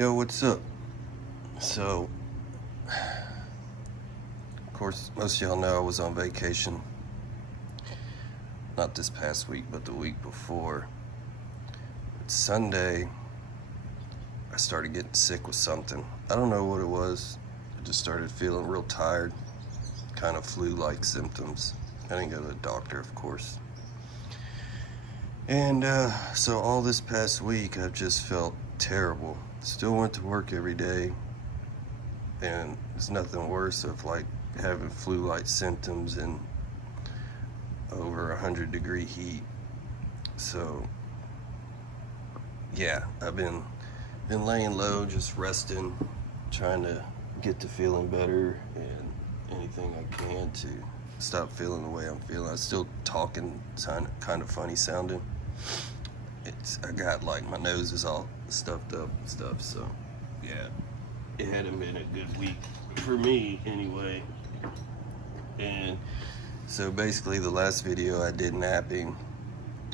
Yo, what's up? So, of course, most of y'all know I was on vacation. Not this past week, but the week before. It's Sunday, I started getting sick with something. I don't know what it was. I just started feeling real tired. Kind of flu-like symptoms. I didn't go to the doctor, of course. And so all this past week, I've just felt terrible. Still went to work every day. And it's nothing worse of like having flu-like symptoms in over 100-degree heat. So yeah, I've been laying low, just resting, trying to get to feeling better and anything I can to stop feeling the way I'm feeling. I'm still talking kind of funny sounding. I got like my nose is all stuffed up and stuff, so yeah. It hadn't been a good week for me anyway. And so basically the last video I did napping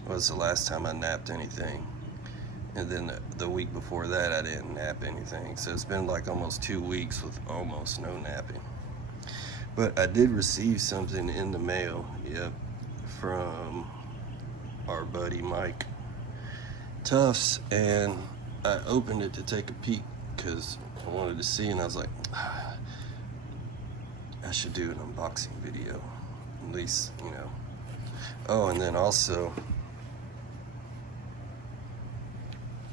was the last time I napped anything. And then the week before that I didn't nap anything. So it's been like almost 2 weeks with almost no napping. But I did receive something in the mail, yep, from our buddy Mike Tufts, and I opened it to take a peek because I wanted to see, and I was like, I should do an unboxing video, at least, you know. Oh, and then also,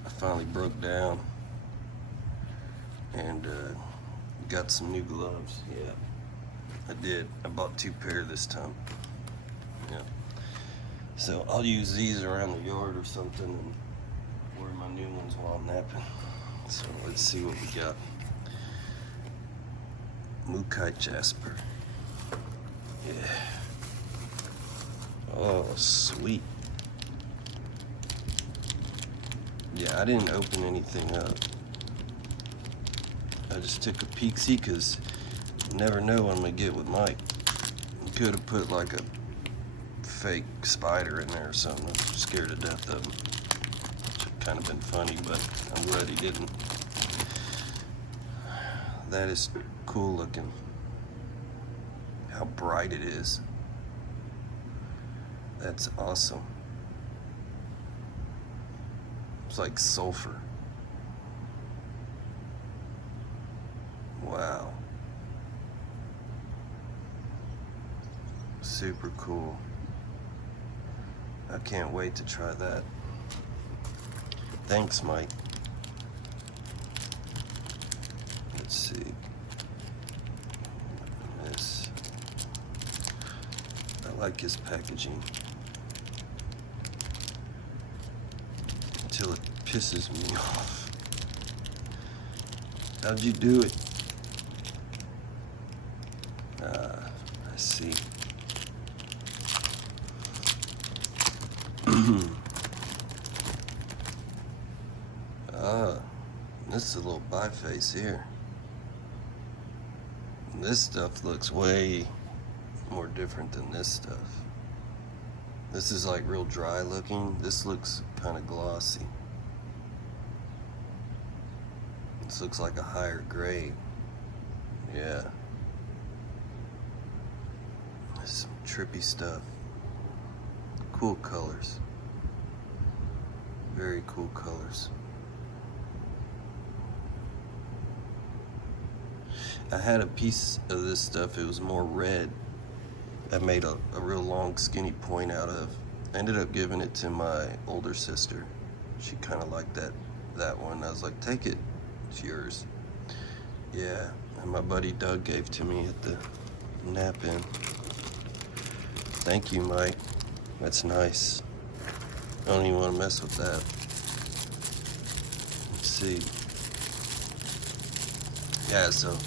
I finally broke down and got some new gloves. Yeah, I did. I bought 2 pairs this time. Yeah. So I'll use these around the yard or something and wear my new ones while I'm napping. So let's see what we got. Mukai Jasper. Yeah. Oh, sweet. Yeah, I didn't open anything up. I just took a peek-see because you never know what I'm going to get with Mike. You could have put like a fake spider in there or something. I'm scared to death of him. Kind of been funny, but I'm glad he didn't. That is cool looking. How bright it is. That's awesome. It's like sulfur. Wow. Super cool. I can't wait to try that. Thanks, Mike. Let's see. This. I like his packaging. Until it pisses me off. How'd you do it? I see. This is a little biface here. This stuff looks way more different than this stuff. This is like real dry looking. This looks kind of glossy. This looks like a higher grade. Yeah. Some trippy stuff. Cool colors. Very cool colors. I had a piece of this stuff, it was more red. I made a real long skinny point out of. I ended up giving it to my older sister. She kind of liked that one. I was like, take it, it's yours. Yeah, and my buddy Doug gave to me at the nap-in. Thank you, Mike. That's nice. I don't even want to mess with that. Let's see. Yeah, so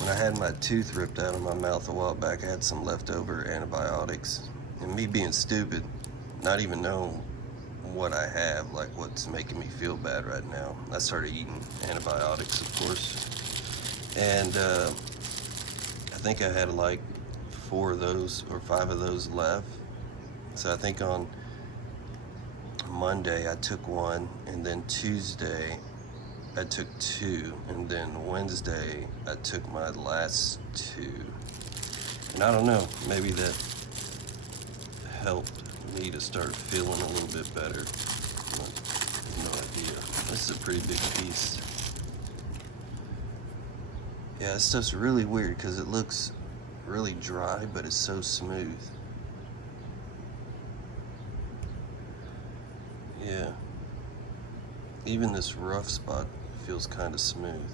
when I had my tooth ripped out of my mouth a while back, I had some leftover antibiotics. And me being stupid, not even knowing what I have, like what's making me feel bad right now, I started eating antibiotics, of course. And I think I had like 4 of those or 5 of those left. So I think on Monday I took one, and then Tuesday I took 2, and then Wednesday I took my last 2. And I don't know, maybe that helped me to start feeling a little bit better. I have no idea. This is a pretty big piece. Yeah, this stuff's really weird because it looks really dry, but it's so smooth. Yeah. Even this rough spot feels kind of smooth.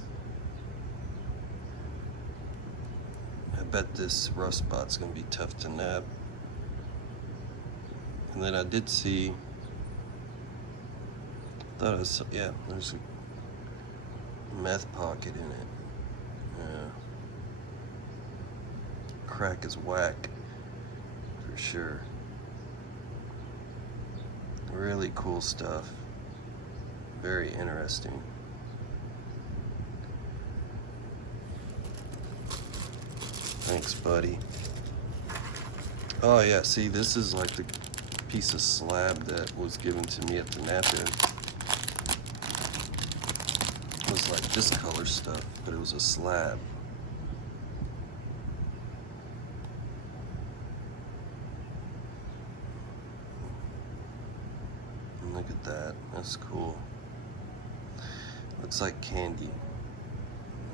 I bet this rough spot's gonna be tough to nab. And then I did see, thought I saw, yeah, there's a meth pocket in it. Yeah. Crack is whack, for sure. Really cool stuff. Very interesting. Thanks, buddy. Oh yeah, see, this is like the piece of slab that was given to me at the nap-in. It was like this color stuff, but it was a slab. And look at that, that's cool. Looks like candy.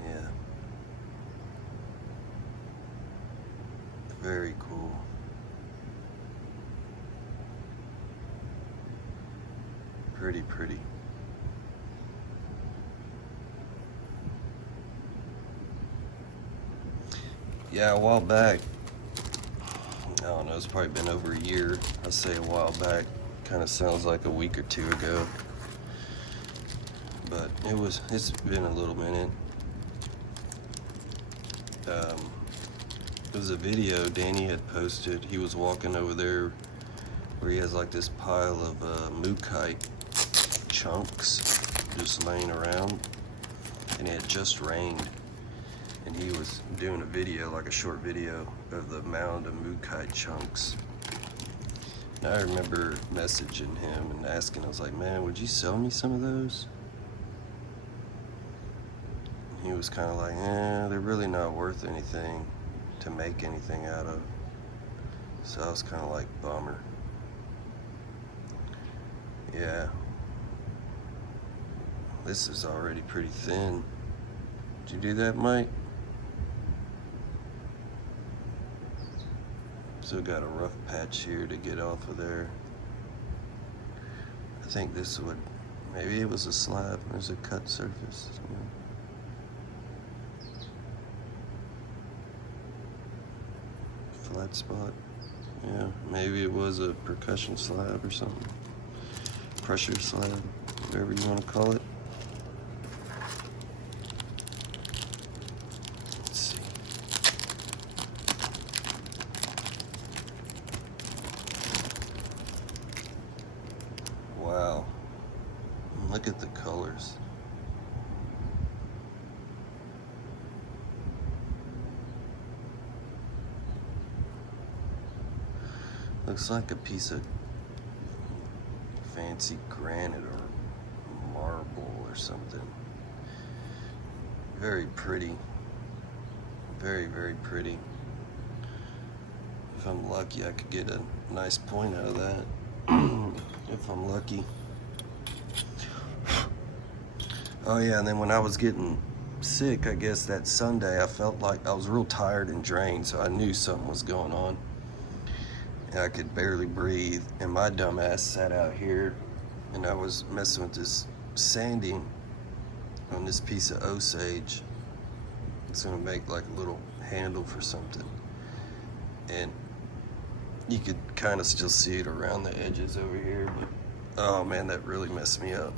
Yeah. Very cool. Pretty. Yeah, a while back, I don't know, it's probably been over a year. I say a while back, kind of sounds like a week or 2 ago. But it's been a little minute. It was a video Danny had posted. He was walking over there where he has like this pile of mookaite chunks just laying around, and it had just rained, and he was doing a video, like a short video of the mound of mookaite chunks. And I remember messaging him and asking, I was like, man, would you sell me some of those? And he was kind of like, they're really not worth anything to make anything out of. So I was kind of like, bummer. Yeah. This is already pretty thin. Did you do that, Mike? Still got a rough patch here to get off of there. I think this would, maybe it was a slab. There's a cut surface. Yeah. Flat spot. Yeah, maybe it was a percussion slab or something. Pressure slab, whatever you want to call it. Let's see. Wow. Look at the colors. Looks like a piece of fancy granite or marble or something. Very pretty. Very pretty. If I'm lucky, I could get a nice point out of that. If I'm lucky. Oh yeah, and then when I was getting sick, I guess that Sunday, I felt like I was real tired and drained, so I knew something was going on. And I could barely breathe, and my dumb ass sat out here, and I was messing with this sanding on this piece of Osage. It's gonna make like a little handle for something, and you could kind of still see it around the edges over here, but oh man, that really messed me up.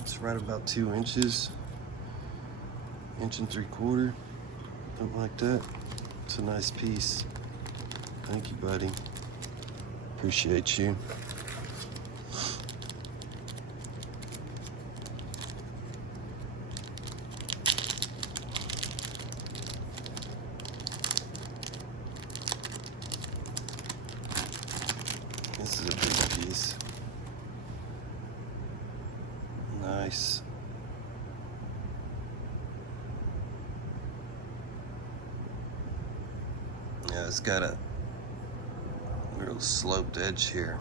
It's right about 2 inches, 1 3/4 inches, something like that. It's a nice piece. Thank you, buddy. Appreciate you. This is a big piece. nice. Yeah, it's got a real sloped edge here,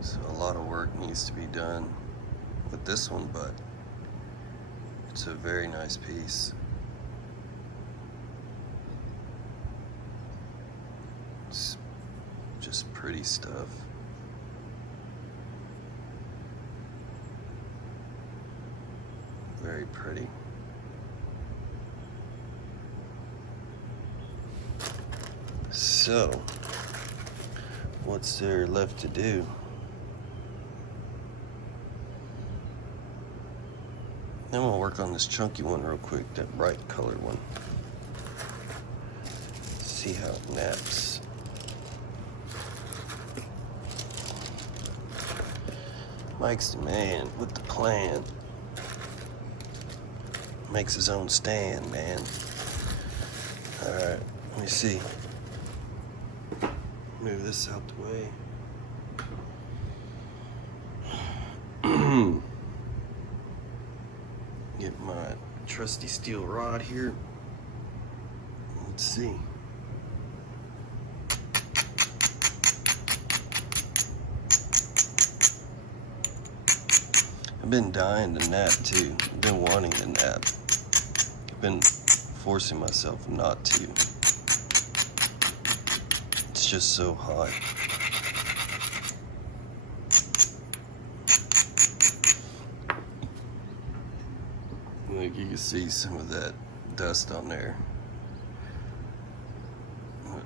so a lot of work needs to be done with this one, but it's a very nice piece. It's just pretty stuff. Very pretty. So, what's there left to do? Then we'll work on this chunky one real quick, that bright colored one. See how it naps. Mike's the man with the plan. Makes his own stand, man. Alright, let me see. Move this out the way. Get my trusty steel rod here. Let's see. I've been dying to nap too. I've been wanting to nap. I've been forcing myself not to. It's just so hot. Like you can see some of that dust on there.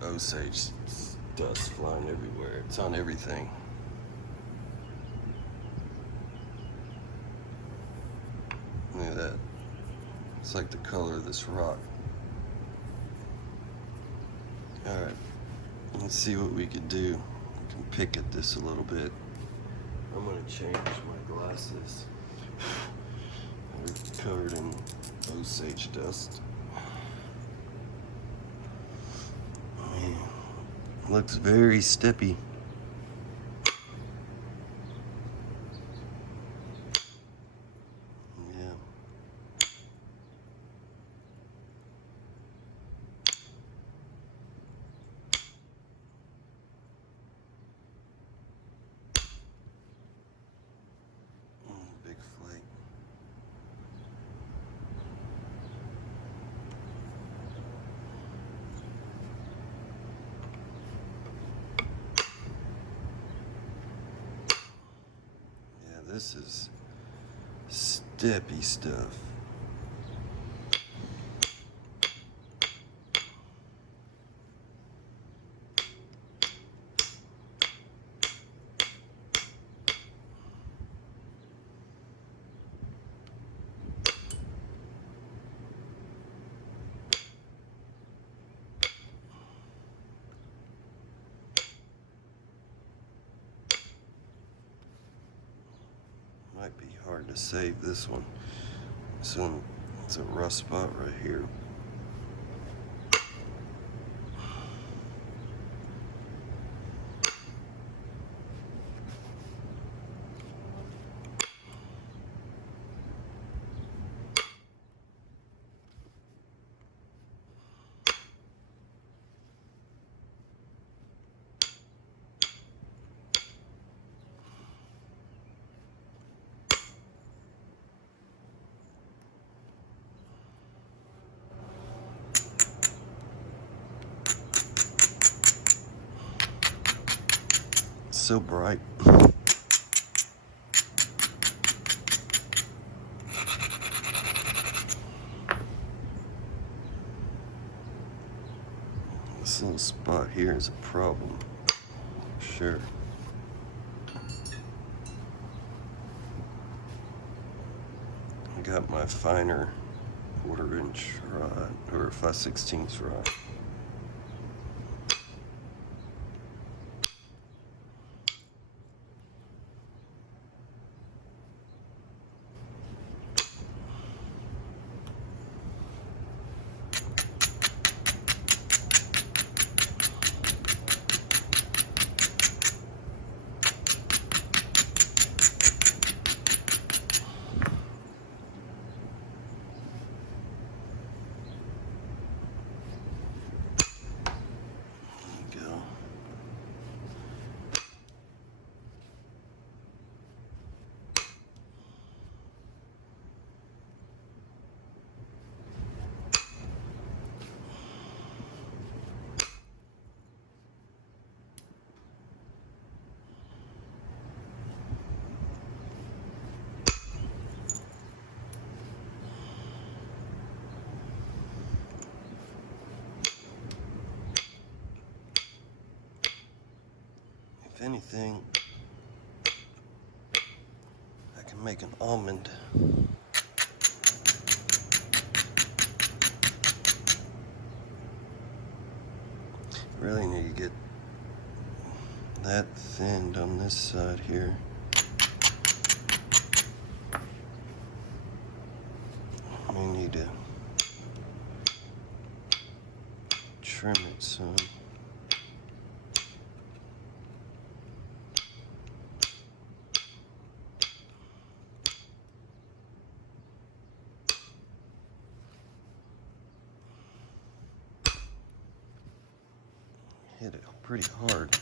Osage dust flying everywhere. It's on everything. Look at that. It's like the color of this rock. Alright, let's see what we could do. We can pick at this a little bit. I'm gonna change my glasses. They're covered in Osage dust. Man, looks very steppy. Big flake. Yeah, this is steppy stuff. Might be hard to save this one. So it's a rough spot right here. So bright. This little spot here is a problem. Sure. I got my finer 1/4 inch rod, or 5/16 rod. If anything, I can make an almond. Really need to get that thinned on this side here. I need to trim it some. Hit it pretty hard.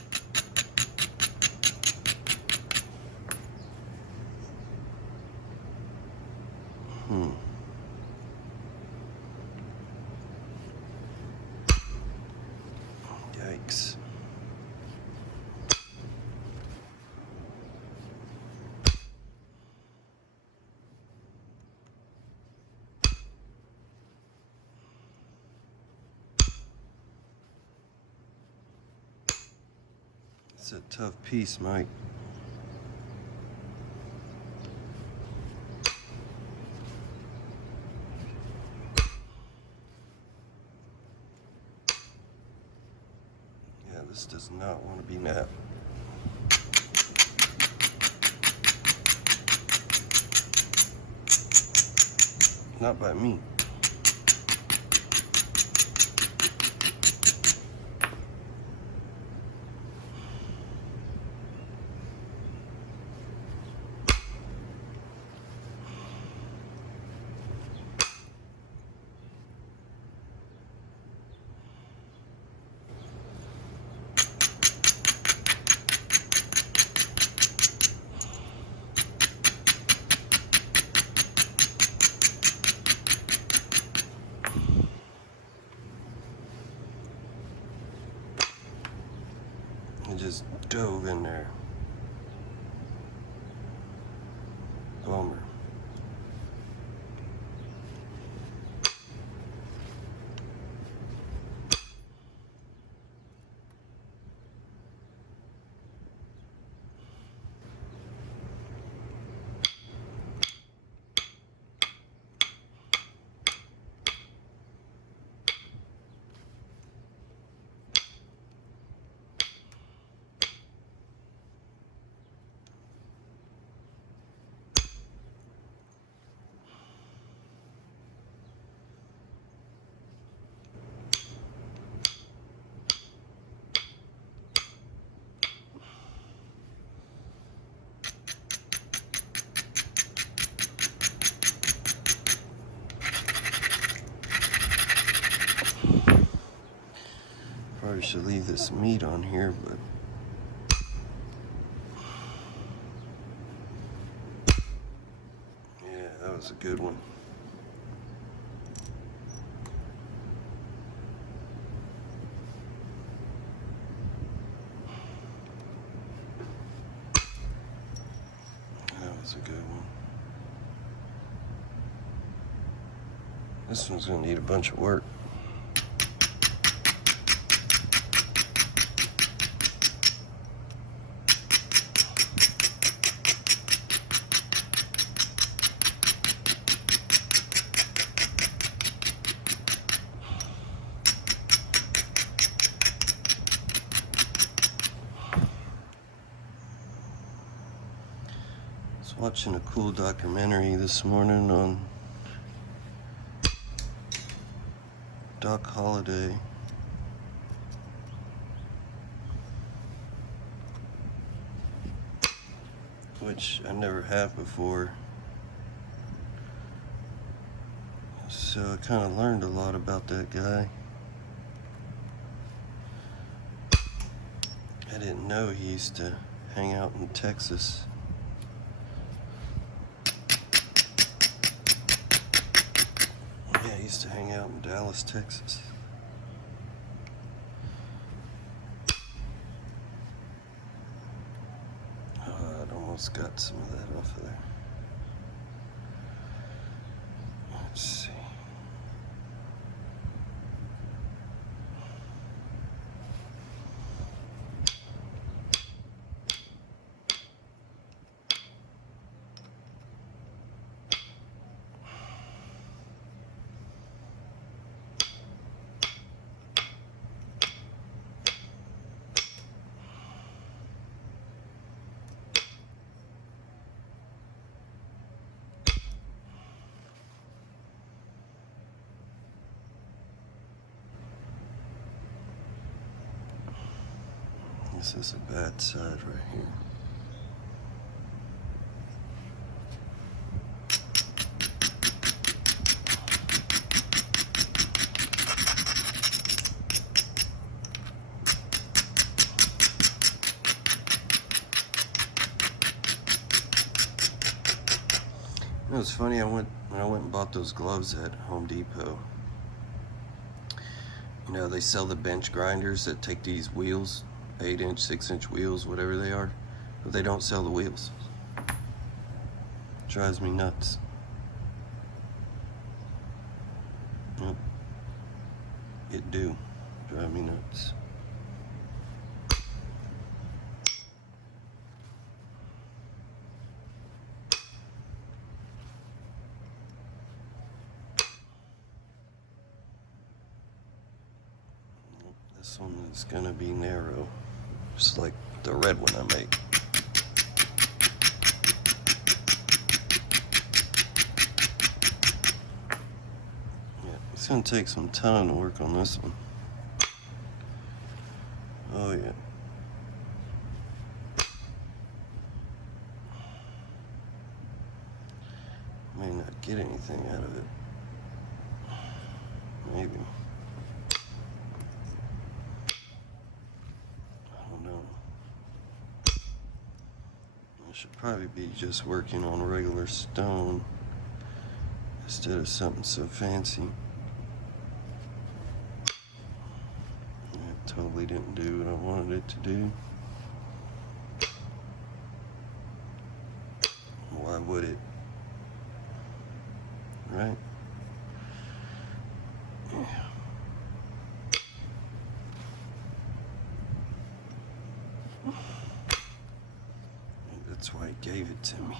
Yikes. It's a tough piece, Mike. Yeah, this does not want to be napped. Not by me. I just dove in there. Bummer. Probably should leave this meat on here, but yeah, that was a good one. That was a good one. This one's gonna need a bunch of work. I was watching a cool documentary this morning on Doc Holliday. Which I never have before. So I kind of learned a lot about that guy. I didn't know he used to hang out in Texas. Yeah, he used to hang out in Dallas, Texas. I almost got some of that off of there. Let's see. This is a bad side right here. It was funny, I went and bought those gloves at Home Depot. You know, they sell the bench grinders that take these wheels, 8-inch, 6-inch wheels, whatever they are, but they don't sell the wheels. Drives me nuts. Yep. It do. Drive me nuts. This one is gonna be narrow, just like the red one I make. Yeah, it's gonna take some time to work on this one. Oh yeah. May not get anything out of it. Maybe. I should probably be just working on regular stone instead of something so fancy. It totally didn't do what I wanted it to do. Why would it? Right? Yeah. That's why he gave it to me.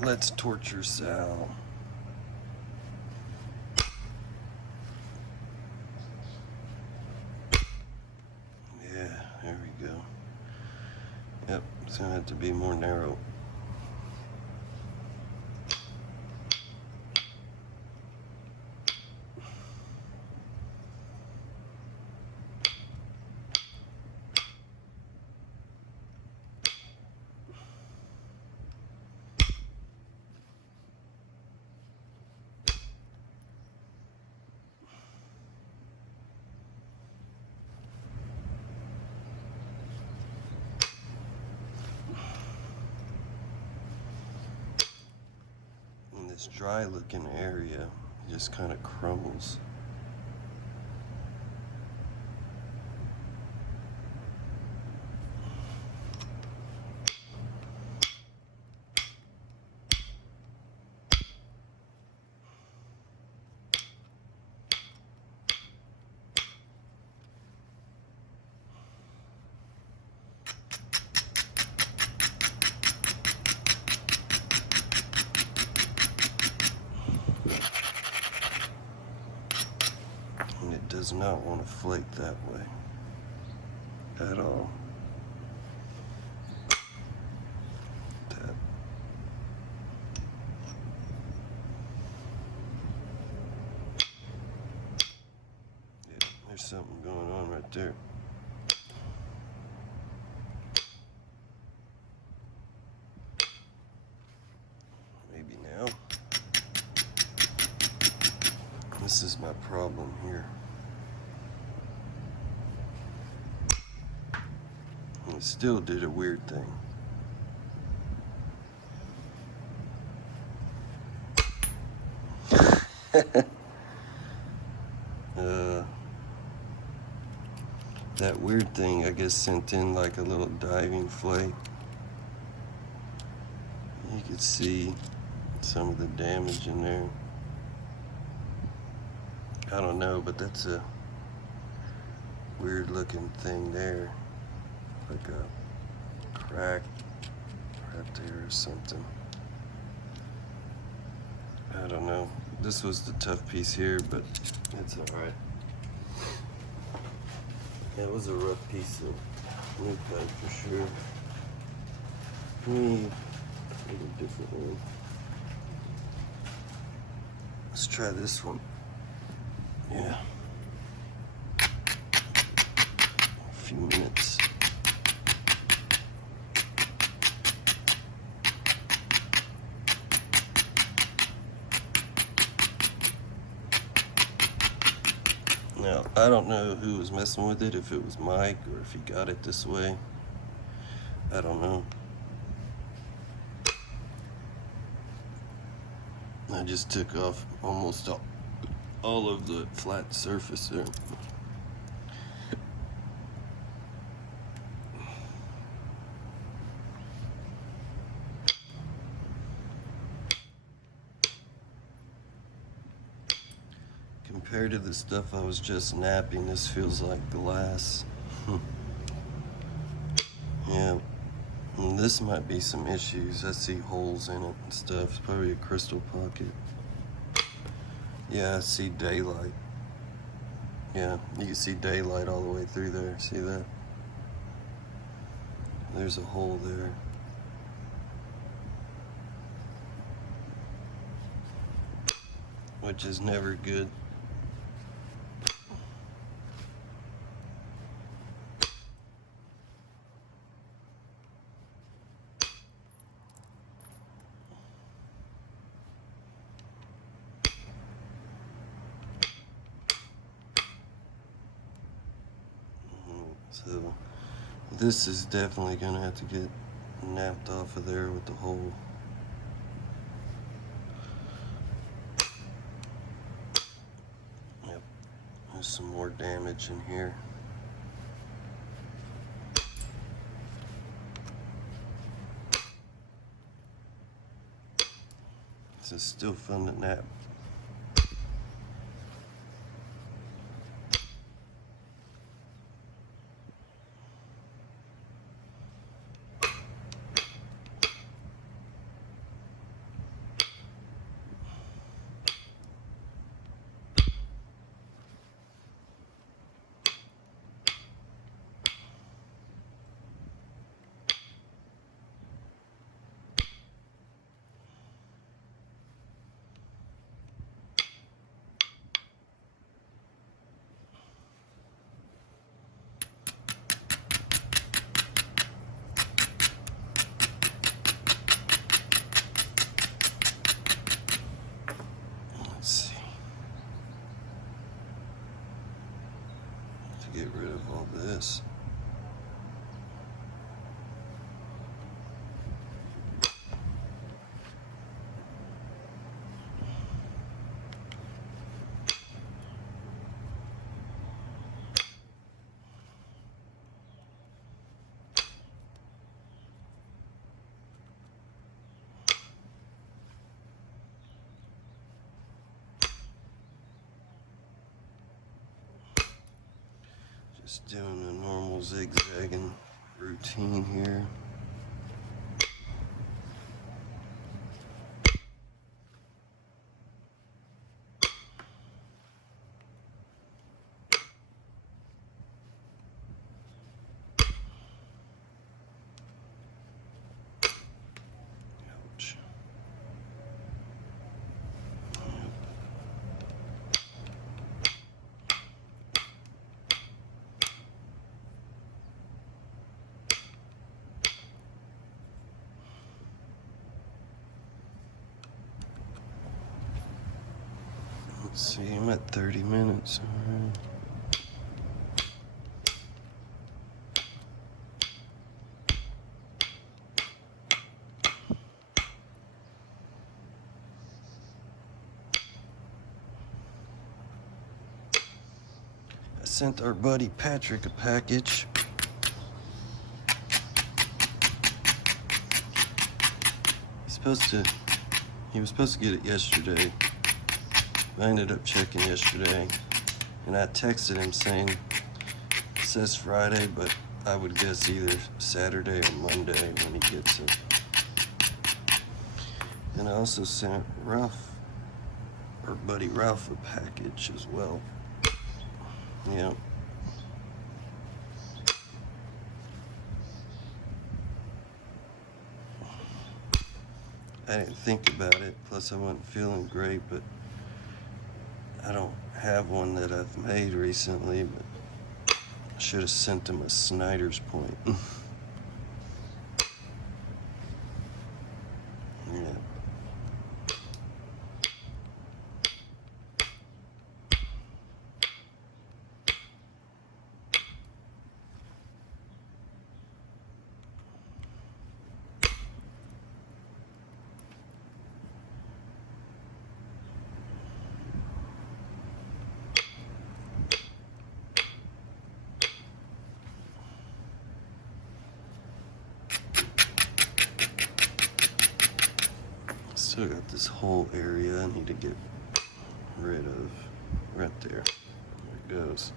Let's torture Sal. Yeah, there we go. Yep, it's gonna have to be more narrow. This dry looking area just kind of crumbles. And it does not want to flake that way at all. That. Yeah, there's something going on right there. Maybe now. This is my problem here. And it still did a weird thing. That weird thing, I guess, sent in like a little diving flake. You could see some of the damage in there. I don't know, but that's a weird looking thing there. Like a crack right there or something. I don't know. This was the tough piece here, but it's alright. Yeah, it was a rough piece of wood pipe for sure. Let me get a different one. Let's try this one. Yeah. A few minutes. Now, I don't know who was messing with it, if it was Mike or if he got it this way. I don't know. I just took off almost all of the flat surface there. Compared to the stuff I was just napping, this feels like glass. Yeah, and this might be some issues. I see holes in it and stuff. It's probably a crystal pocket. Yeah, I see daylight. Yeah, you can see daylight all the way through there. See that? There's a hole there. Which is never good. So this is definitely gonna have to get napped off of there with the hole. Yep, there's some more damage in here. It's still fun to nap. Get rid of all this. Just doing a normal zigzagging routine here. Ouch. Let's see, I'm at 30 minutes. All right. I sent our buddy Patrick a package. He was supposed to get it yesterday. I ended up checking yesterday, and I texted him saying it says Friday, but I would guess either Saturday or Monday when he gets it. And I also sent our buddy Ralph, a package as well. Yeah. I didn't think about it, plus I wasn't feeling great, but I don't have one that I've made recently, but I should have sent them a Snyder's point. Yeah. Still got this whole area I need to get rid of. Right there. There it goes.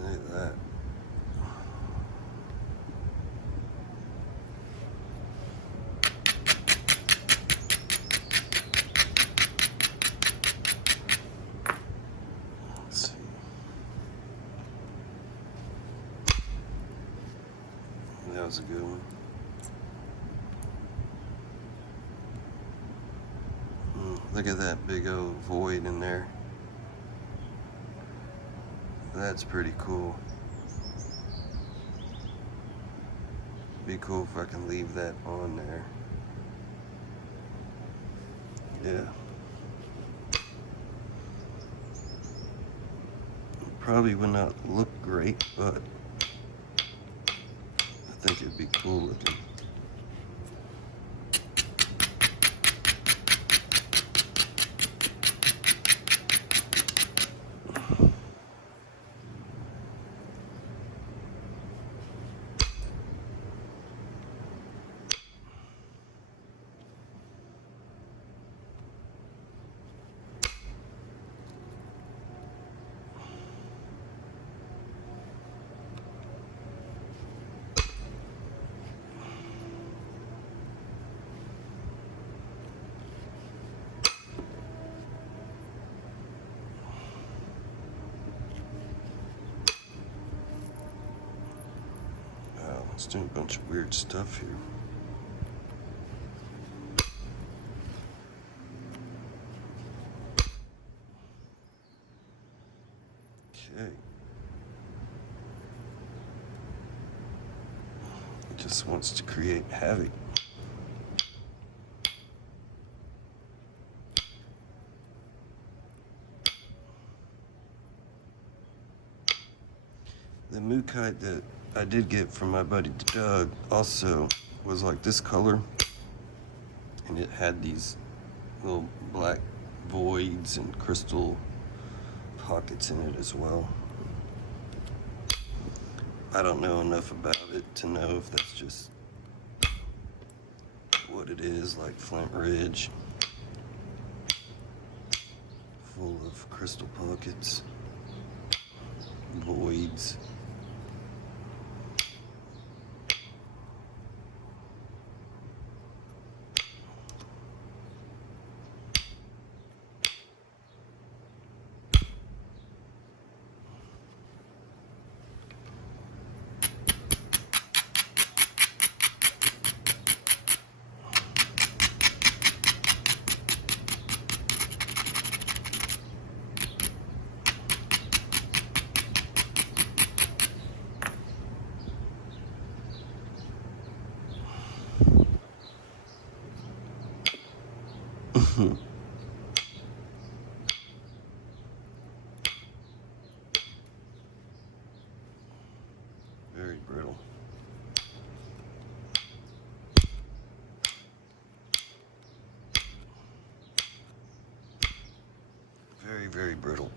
Look at that. Let's see. That was a good one. Look at that big old void in there. That's pretty cool. Be cool if I can leave that on there. Yeah. Probably would not look great, but I think it'd be cool looking. It's doing a bunch of weird stuff here. Okay. It just wants to create havoc. The mook kite that I did get from my buddy Doug also was like this color, and it had these little black voids and crystal pockets in it as well. I don't know enough about it to know if that's just what it is, like Flint Ridge, full of crystal pockets, voids. Very brittle. Very, very brittle.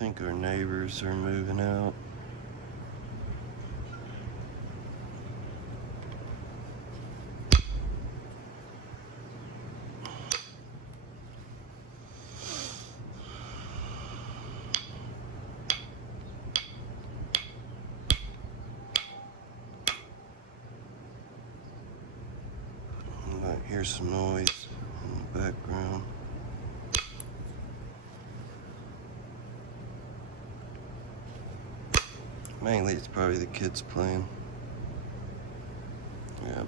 think our neighbors are moving out. You might hear some noise in the background. Mainly it's probably the kids playing. Yeah.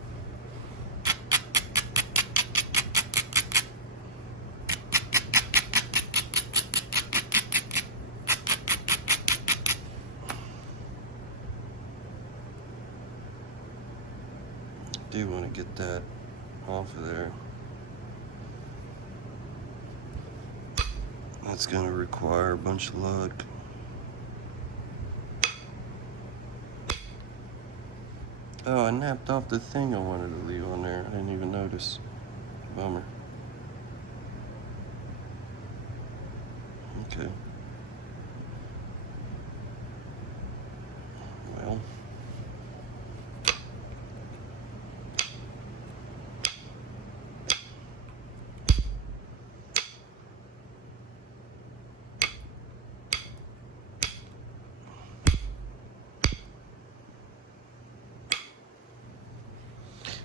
Do want to get that off of there. That's going to require a bunch of luck. Oh, I napped off the thing I wanted to leave on there. I didn't even notice. Bummer. Okay. Well.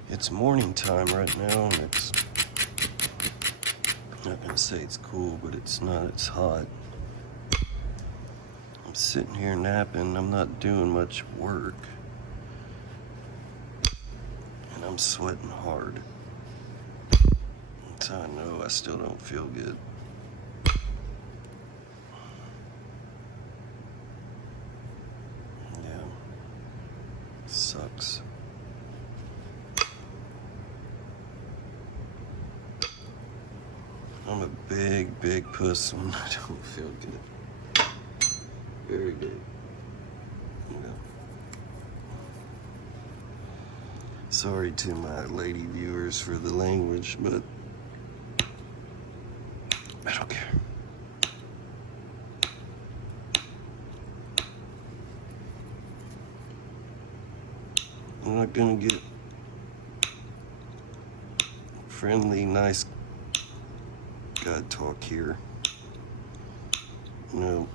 It's morning time right now, and it's, I'm not gonna say it's cool, but it's not, it's hot. I'm sitting here napping, I'm not doing much work, and I'm sweating hard. That's how I know I still don't feel good. Yeah, sucks. I'm a big puss when I don't feel good. Very big. Yeah. Sorry to my lady viewers for the language, but I don't care. I'm not gonna get friendly, nice God talk here. You know,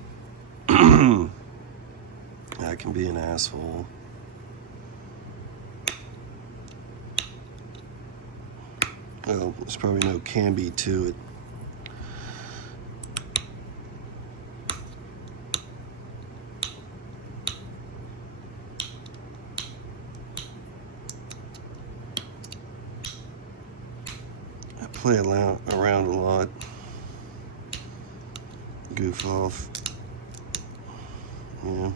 I can be an asshole. Well, there's probably no can be to it. I play around a lot. Goof off. Yeah.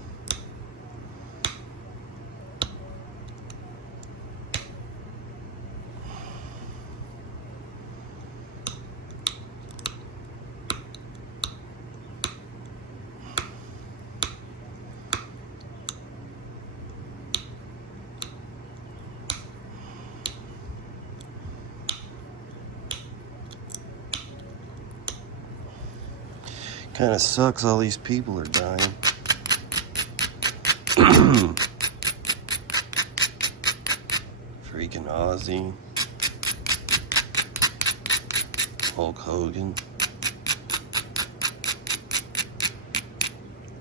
Kind of sucks all these people are dying. Freaking Ozzy, Hulk Hogan,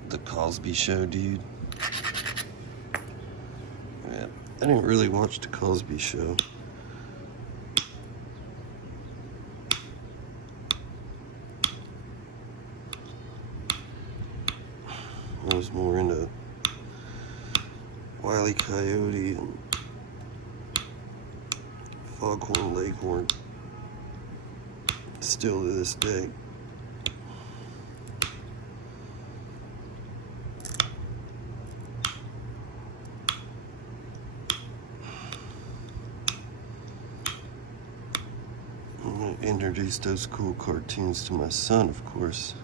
the Cosby Show dude. Yeah, I didn't really watch the Cosby Show. I was more into Wile E. Coyote and Foghorn Leghorn, still to this day. I'm gonna introduce those cool cartoons to my son, of course.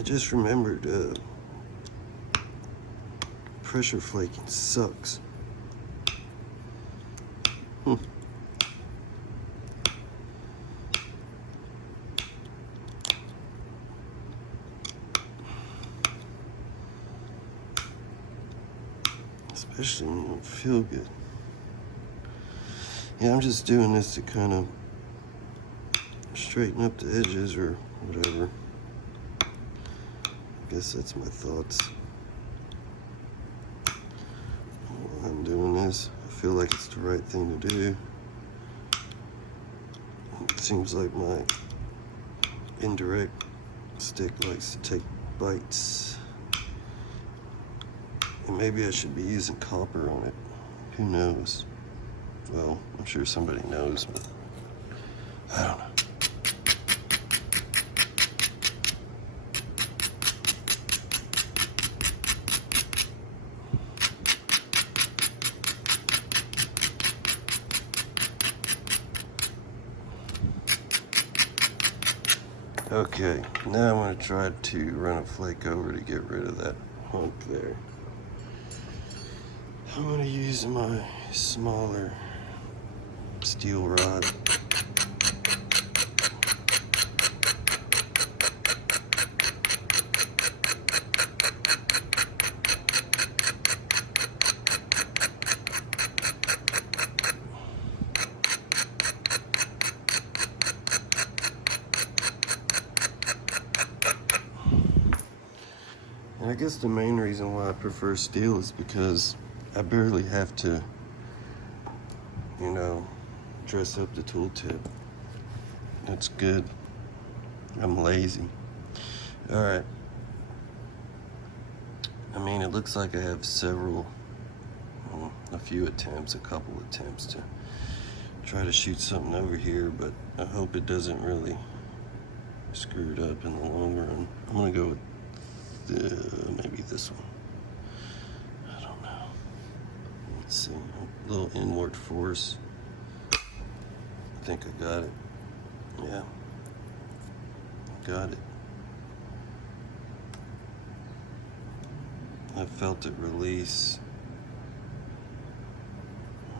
I just remembered pressure flaking sucks. Especially when you don't feel good. Yeah, I'm just doing this to kind of straighten up the edges or whatever. I guess that's my thoughts. While I'm doing this, I feel like it's the right thing to do. It seems like my indirect stick likes to take bites. And maybe I should be using copper on it. Who knows? Well, I'm sure somebody knows, but I don't know. Okay, now I'm going to try to run a flake over to get rid of that hunk there. I'm going to use my smaller steel rod. And I guess the main reason why I prefer steel is because I barely have to, you know, dress up the tooltip. That's good. I'm lazy. All right. I mean, it looks like I have a few attempts, a couple attempts to try to shoot something over here, but I hope it doesn't really screw it up in the long run. I'm gonna go with maybe this one. I don't know. Let's see. A little inward force. I think I got it. Yeah. Got it. I felt it release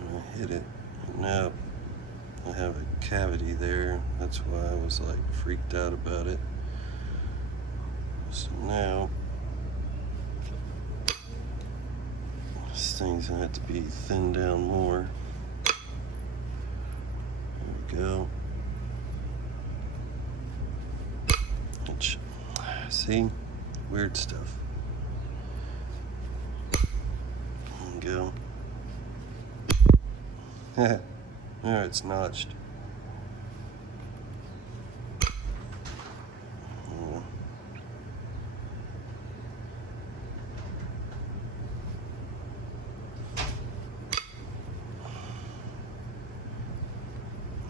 when I hit it. And now I have a cavity there. That's why I was like freaked out about it. So now this thing's gonna have to be thinned down more. There we go. See? Weird stuff. There we go. There, it's notched.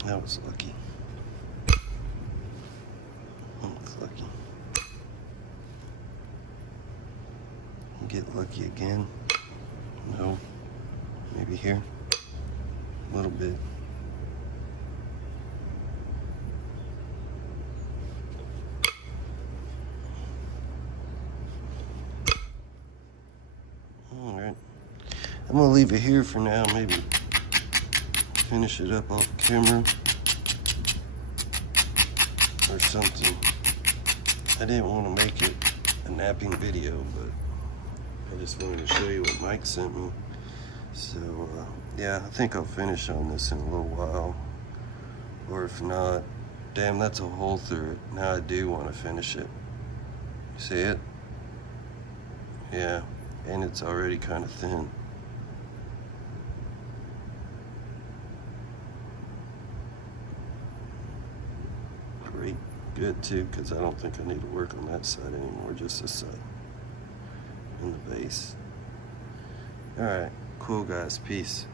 That was lucky. That was lucky. Get lucky again. No. Maybe here. A little bit. Alright. I'm gonna leave it here for now, maybe finish it up off camera or something. I didn't want to make it a napping video, but I just wanted to show you what Mike sent me. So yeah, I think I'll finish on this in a little while, or if not, damn, that's a hole through it. Now I do want to finish it. See it? Yeah, and it's already kind of thin. Great, good too, because I don't think I need to work on that side anymore, just this side and the base. All right, cool guys, peace.